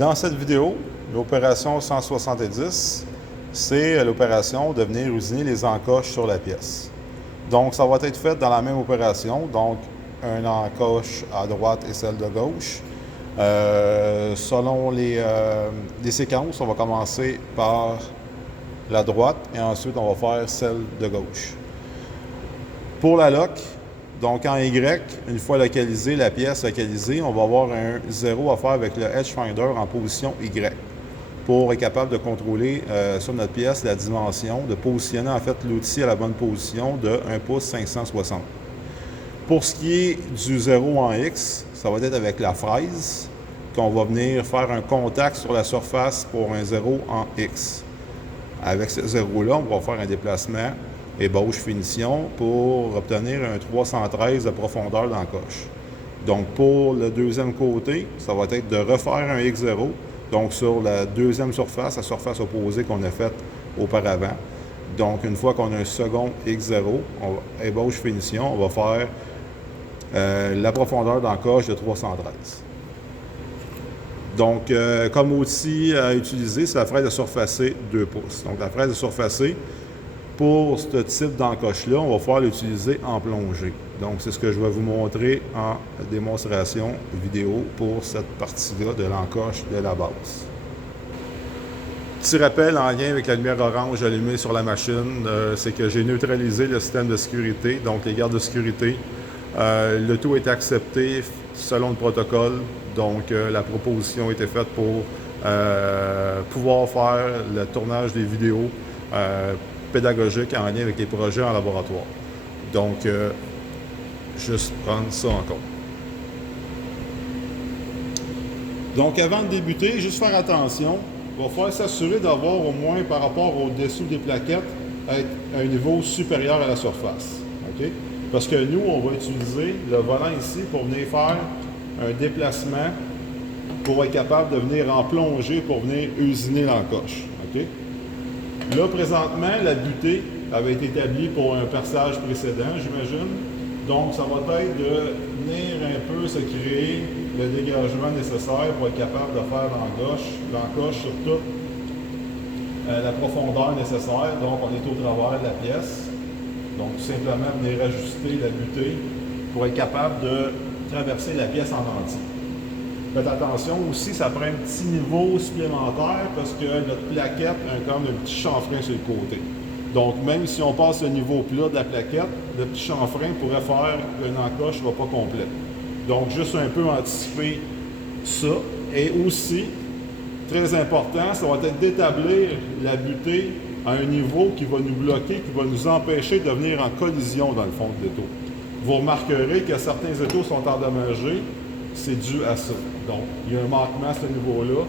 Dans cette vidéo, l'opération 170, c'est l'opération de venir usiner les encoches sur la pièce. Donc, ça va être fait dans la même opération, donc un encoche à droite et celle de gauche. Selon les séquences, on va commencer par la droite et ensuite on va faire celle de gauche. Pour la lock, donc en Y, une fois localisée, la pièce localisée, on va avoir un 0 à faire avec le Edge Finder en position Y pour être capable de contrôler sur notre pièce la dimension, de positionner en fait l'outil à la bonne position de 1 pouce 560. Pour ce qui est du 0 en X, ça va être avec la fraise qu'on va venir faire un contact sur la surface pour un 0 en X. Avec ce 0-là, on va faire un déplacement ébauche finition pour obtenir un 313 de profondeur d'encoche. Donc pour le deuxième côté, ça va être de refaire un X0, donc sur la deuxième surface, la surface opposée qu'on a faite auparavant. Donc une fois qu'on a un second X0, ébauche finition, on va faire la profondeur d'encoche de 313. Donc comme outil à utiliser, c'est la fraise de surfacé 2 pouces. Donc la fraise de surfacé, pour ce type d'encoche-là, on va pouvoir l'utiliser en plongée. Donc, c'est ce que je vais vous montrer en démonstration vidéo pour cette partie-là de l'encoche de la base. Petit rappel en lien avec la lumière orange allumée sur la machine, c'est que j'ai neutralisé le système de sécurité, donc les gardes de sécurité. Le tout est accepté selon le protocole, donc la proposition a été faite pour pouvoir faire le tournage des vidéos pédagogique en lien avec les projets en laboratoire. Donc, juste prendre ça en compte. Donc, avant de débuter, juste faire attention, il va falloir s'assurer d'avoir au moins par rapport au dessous des plaquettes, être à un niveau supérieur à la surface. Okay? Parce que nous, on va utiliser le volant ici pour venir faire un déplacement pour être capable de venir en plongée pour venir usiner l'encoche. Okay? Là, présentement, la butée avait été établie pour un perçage précédent, j'imagine. Donc, ça va être de venir un peu se créer le dégagement nécessaire pour être capable de faire l'encoche sur toute la profondeur nécessaire. Donc, on est au travers de la pièce. Donc, tout simplement, venir ajuster la butée pour être capable de traverser la pièce en entier. Faites attention aussi, ça prend un petit niveau supplémentaire parce que notre plaquette a comme un petit chanfrein sur le côté. Donc, même si on passe le niveau plat de la plaquette, le petit chanfrein pourrait faire qu'une encoche ne va pas complète. Donc, juste un peu anticiper ça. Et aussi, très important, ça va être d'établir la butée à un niveau qui va nous bloquer, qui va nous empêcher de venir en collision dans le fond de l'étau. Vous remarquerez que certains étaux sont endommagés, c'est dû à ça. Donc, il y a un manquement à ce niveau-là.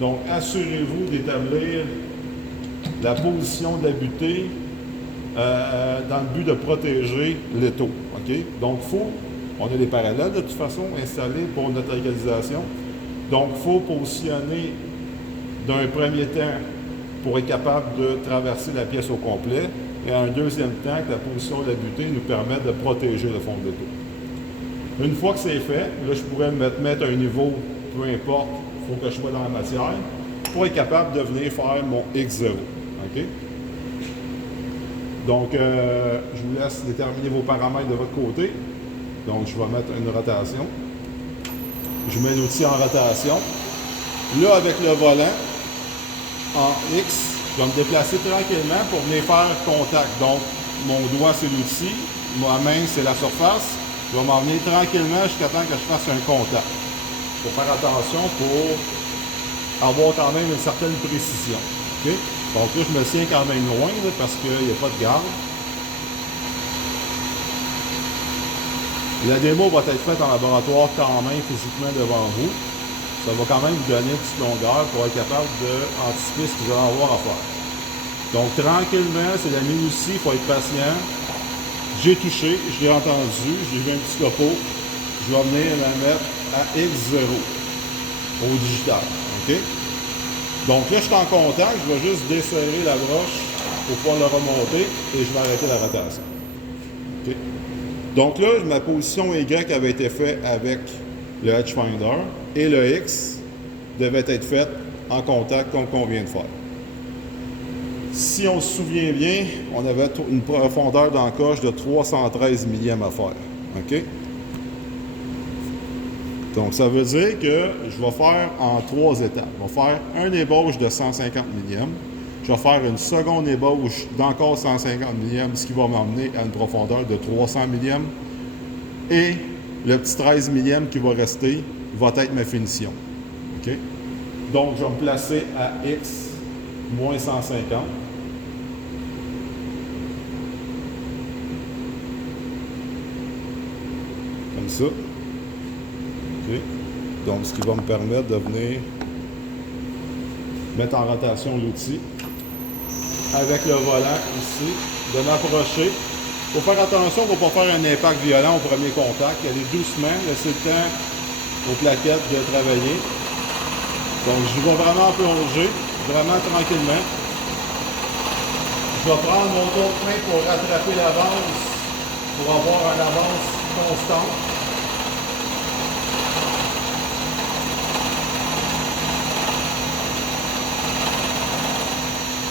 Donc, assurez-vous d'établir la position de la butée dans le but de protéger l'étau. Okay? Donc, on a des parallèles de toute façon installés pour notre localisation. Donc, il faut positionner d'un premier temps pour être capable de traverser la pièce au complet et un deuxième temps que la position de la butée nous permet de protéger le fond de l'étau. Une fois que c'est fait, là, je pourrais me mettre à un niveau, peu importe, il faut que je sois dans la matière, pour être capable de venir faire mon X0. OK? Donc, je vous laisse déterminer vos paramètres de votre côté. Donc, je vais mettre une rotation. Je mets l'outil en rotation. Là, avec le volant, en X, je vais me déplacer tranquillement pour venir faire contact. Donc, mon doigt, c'est l'outil. Ma main, c'est la surface. Je vais m'en venir tranquillement jusqu'à temps que je fasse un contact. Il faut faire attention pour avoir quand même une certaine précision. Okay? Donc là, je me tiens quand même loin là, parce qu'il n'y a pas de garde. La démo va être faite en laboratoire quand même physiquement devant vous. Ça va quand même vous donner une petite longueur pour être capable d'anticiper ce que vous allez avoir à faire. Donc tranquillement, c'est la minutie, il faut être patient. J'ai touché, je l'ai entendu, j'ai vu un petit copeau. Je vais venir la mettre à X0 au digital. OK? Donc là, je suis en contact, je vais juste desserrer la broche pour pouvoir le remonter et je vais arrêter la rotation. OK? Donc là, ma position Y avait été faite avec le Edge Finder et le X. devait être faite en contact comme on vient de faire. Si on se souvient bien, on avait une profondeur d'encoche de 313 millièmes à faire. OK? Donc, ça veut dire que je vais faire en 3 étapes. Je vais faire un ébauche de 150 millièmes. Je vais faire une seconde ébauche d'encore 150 millièmes, ce qui va m'emmener à une profondeur de 300 millièmes. Et le petit 13 millièmes qui va rester va être ma finition. OK? Donc, je vais me placer à X moins 150. Comme ça. OK? Donc, ce qui va me permettre de venir mettre en rotation l'outil avec le volant ici, de m'approcher. Il faut faire attention pour ne pas faire un impact violent au premier contact. Y aller doucement, laisser le temps aux plaquettes de travailler. Donc, je vais vraiment plonger, vraiment tranquillement. Je vais prendre mon autre main pour rattraper l'avance, pour avoir une avance constante.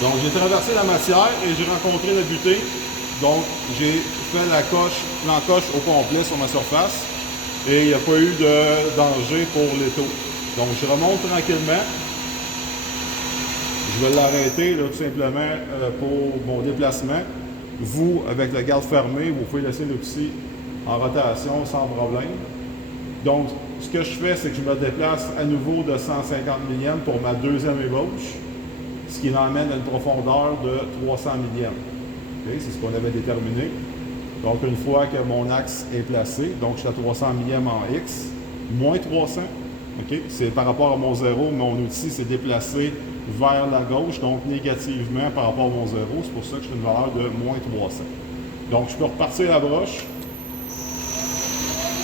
Donc, j'ai traversé la matière et j'ai rencontré la butée. Donc, j'ai fait l'encoche au complet sur ma surface et il n'y a pas eu de danger pour l'étau. Donc, je remonte tranquillement. Je vais l'arrêter tout simplement pour mon déplacement. Vous, avec la garde fermée, vous pouvez laisser l'outil en rotation sans problème. Donc, ce que je fais, c'est que je me déplace à nouveau de 150 millièmes pour ma deuxième ébauche, ce qui m'emmène à une profondeur de 300 millièmes. Okay? C'est ce qu'on avait déterminé. Donc, une fois que mon axe est placé, donc je suis à 300 millièmes en X, moins 300. Okay? C'est par rapport à mon zéro, mon outil s'est déplacé vers la gauche, donc négativement par rapport à mon zéro. C'est pour ça que j'ai une valeur de moins 300. Donc, je peux repartir la broche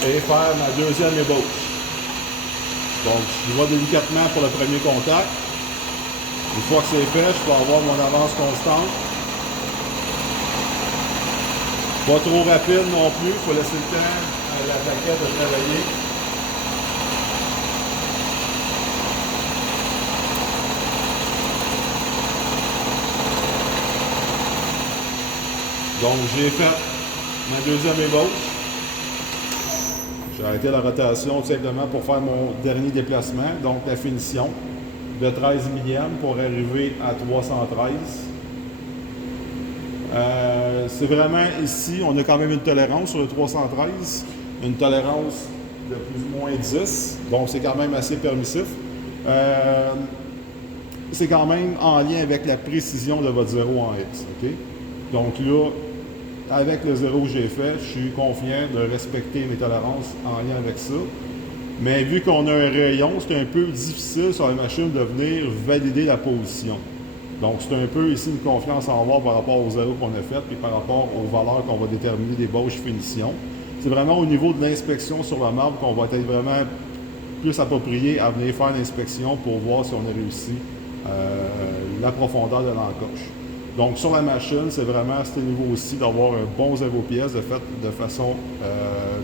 et faire ma deuxième ébauche. Donc, je vais délicatement pour le premier contact. Une fois que c'est fait, je peux avoir mon avance constante. Pas trop rapide non plus, il faut laisser le temps à la plaquette de travailler. Donc, j'ai fait ma deuxième ébauche. J'ai arrêté la rotation tout simplement pour faire mon dernier déplacement, donc la finition de 13 millièmes pour arriver à 313. C'est vraiment ici, on a quand même une tolérance sur le 313, une tolérance de plus ou moins 10, donc c'est quand même assez permissif. C'est quand même en lien avec la précision de votre zéro en X. Okay? Donc là, avec le zéro que j'ai fait, je suis confiant de respecter mes tolérances en lien avec ça. Mais vu qu'on a un rayon, c'est un peu difficile sur la machine de venir valider la position. Donc, c'est un peu ici une confiance en avoir par rapport au zéro qu'on a fait et par rapport aux valeurs qu'on va déterminer des bauches finition. C'est vraiment au niveau de l'inspection sur le marbre qu'on va être vraiment plus approprié à venir faire l'inspection pour voir si on a réussi la profondeur de l'encoche. Donc, sur la machine, c'est vraiment à ce niveau aussi d'avoir un bon zéro pièce fait de façon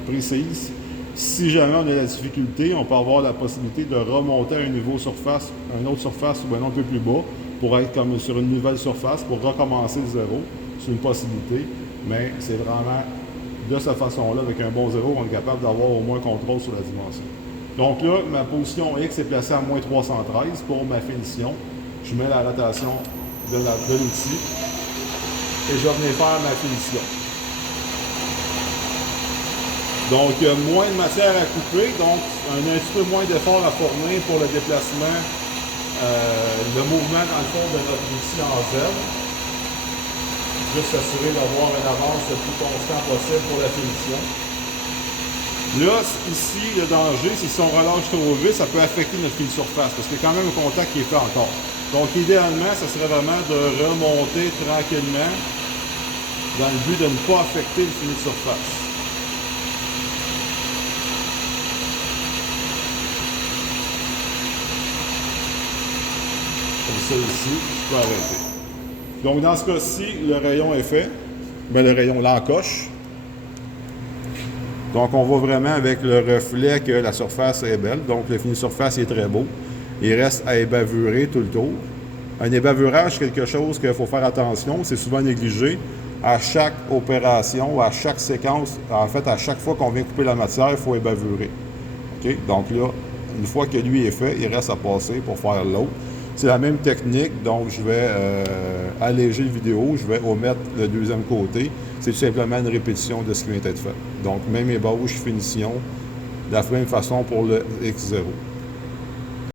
précise. Si jamais on a la difficulté, on peut avoir la possibilité de remonter à un niveau surface, une autre surface ou un peu plus bas pour être comme sur une nouvelle surface pour recommencer le zéro. C'est une possibilité, mais c'est vraiment de cette façon-là, avec un bon zéro, on est capable d'avoir au moins contrôle sur la dimension. Donc là, ma position X est placée à moins 313 pour ma finition. Je mets la rotation de l'outil et je vais venir faire ma finition. Donc, moins de matière à couper, donc un petit peu moins d'effort à fournir pour le déplacement, le mouvement dans le fond de notre outil en Z. Juste s'assurer d'avoir une avance le plus constant possible pour la finition. Là, ici, le danger, c'est si on relâche trop vite, ça peut affecter notre fil surface, parce qu'il y a quand même un contact qui est fait encore. Donc, idéalement, ça serait vraiment de remonter tranquillement dans le but de ne pas affecter le fil de surface. Comme ça ici, je peux arrêter. Donc, dans ce cas-ci, le rayon est fait. Bien, le rayon l'encoche. Donc, on voit vraiment avec le reflet que la surface est belle. Donc, le fini surface est très beau. il reste à ébavurer tout le tour. Un ébavurage, c'est quelque chose qu'il faut faire attention, c'est souvent négligé. À chaque opération, à chaque séquence, en fait, à chaque fois qu'on vient couper la matière, il faut ébavurer. Okay? Donc là, une fois que lui est fait, il reste à passer pour faire l'autre. C'est la même technique, donc je vais alléger la vidéo, je vais omettre le deuxième côté. C'est tout simplement une répétition de ce qui vient d'être fait. Donc, même ébauche, finition, de la même façon pour le X0.